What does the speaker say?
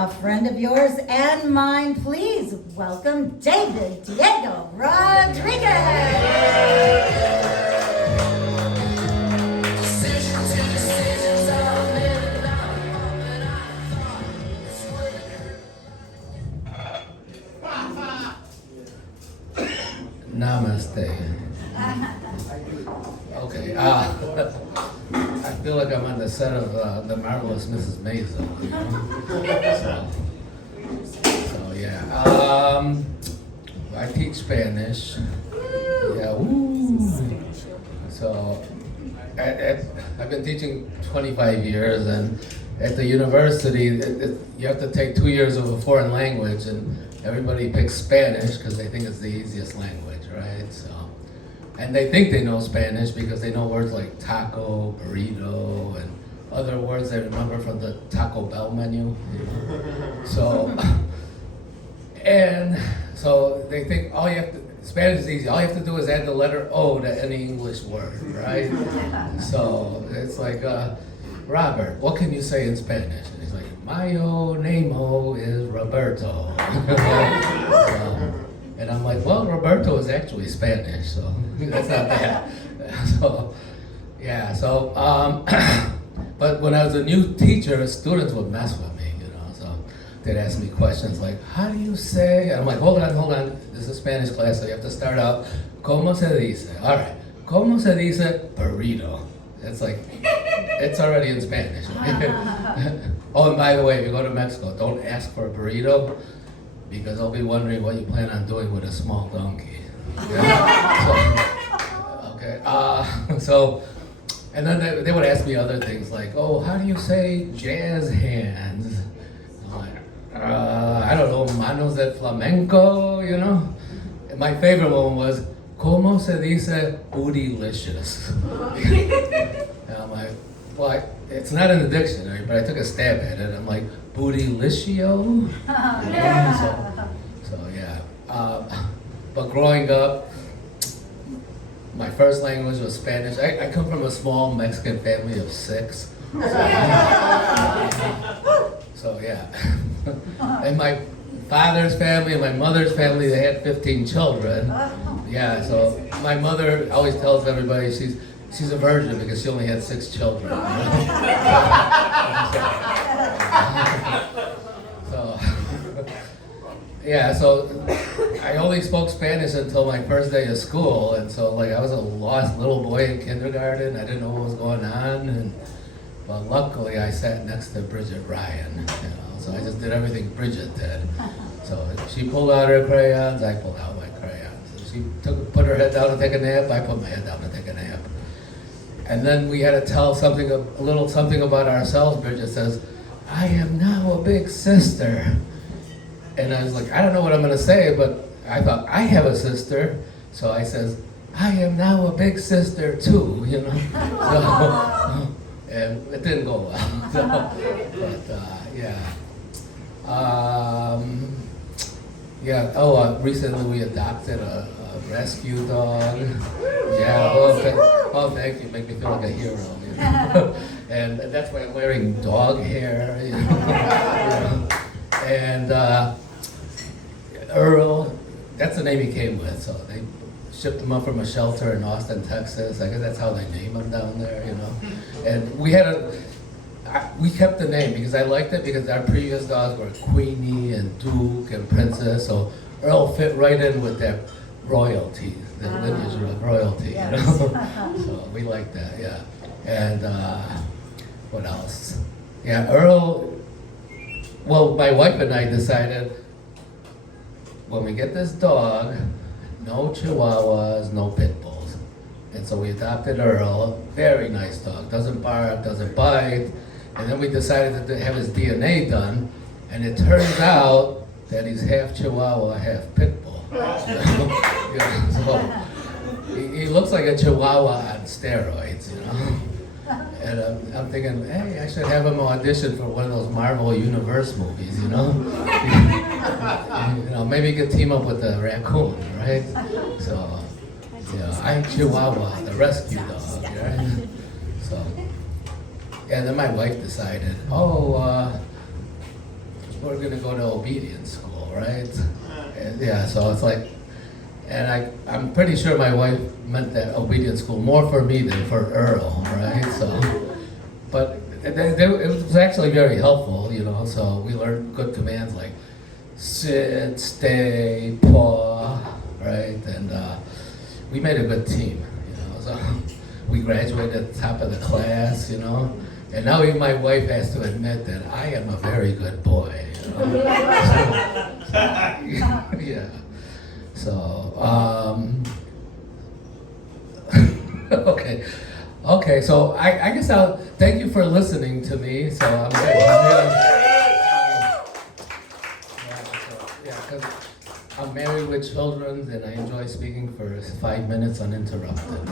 a friend of yours and mine. Please welcome David Diego Rodriguez. Namaste. Okay, I feel like I'm on the set of The Marvelous Mrs. Maisel. You know? So yeah. I teach Spanish. Yeah, woo. So I've been teaching 25 years, and at the university, you have to take 2 years of a foreign language, and everybody picks Spanish because they think it's the easiest language, right? So, and they think they know Spanish because they know words like taco, burrito, and other words they remember from the Taco Bell menu. So, and so they think Spanish is easy. All you have to do is add the letter O to any English word, right? So it's like, Robert, what can you say in Spanish? And he's like, Mayo Namo is Roberto. And I'm like, well, Roberto is actually Spanish, so that's not bad. So, yeah, so, but when I was a new teacher, students would mess with me, you know, so they'd ask me questions like, how do you say, and I'm like, hold on, this is a Spanish class, so you have to start out, ¿Cómo se dice? All right, ¿Cómo se dice burrito? It's like, it's already in Spanish. Oh, and by the way, if you go to Mexico, don't ask for a burrito, because they'll be wondering what you plan on doing with a small donkey. Yeah? So, and then they would ask me other things like, oh, how do you say jazz hands? I'm like, I don't know, manos de flamenco, you know? And my favorite one was, ¿Cómo se dice bootylicious? And I'm like, well, it's not in the dictionary, but I took a stab at it. I'm like, bootylicious? So yeah. But growing up, my first language was Spanish. I come from a small Mexican family of 6. So yeah. And my father's family and my mother's family, they had 15 children. Yeah, so my mother always tells everybody she's a virgin because she only had 6 children. So, yeah, so I only spoke Spanish until my first day of school, and so like I was a lost little boy in kindergarten. I didn't know what was going on, but luckily I sat next to Bridget Ryan, you know, so I just did everything Bridget did. So she pulled out her crayons, I pulled out my crayons. She put her head down to take a nap, I put my head down to take a nap. And then we had to tell a little something about ourselves. Bridget says, I am now a big sister. And I was like, I don't know what I'm gonna say, but I thought, I have a sister. So I says, I am now a big sister too, you know? So, and it didn't go well. So, but yeah. Recently we adopted a rescue dog. Yeah, thank you. Make me feel like a hero. You know? And that's why I'm wearing dog hair. You know? And Earl, that's the name he came with. So they shipped him up from a shelter in Austin, Texas. I guess that's how they name him down there, you know. And we kept the name because I liked it because our previous dogs were Queenie and Duke and Princess. So Earl fit right in with that royalty, the lineage of royalty, yes. You know? So we like that, yeah. And what else? Yeah, Earl, well, my wife and I decided when we get this dog, no Chihuahuas, no Pit Bulls. And so we adopted Earl, very nice dog, doesn't bark, doesn't bite. And then we decided to have his DNA done, and it turns out that he's half Chihuahua, half Pit Bull. Yeah, so he looks like a Chihuahua on steroids, you know. And I'm thinking, hey, I should have him audition for one of those Marvel Universe movies, you know. You know, maybe he could team up with the raccoon, right? So, I'm Chihuahua, the rescue dog, right? So, yeah, then my wife decided, we're gonna go to obedience school, right? And yeah, so it's like, and I'm pretty sure my wife meant that obedience school more for me than for Earl, right? So, but it was actually very helpful, you know, so we learned good commands like sit, stay, paw, right? And we made a good team, you know, so we graduated at the top of the class, you know, and now even my wife has to admit that I am a very good boy, you know. Yeah. So, okay, so I guess I'll thank you for listening to me. So because I'm married with children and I enjoy speaking for 5 minutes uninterrupted.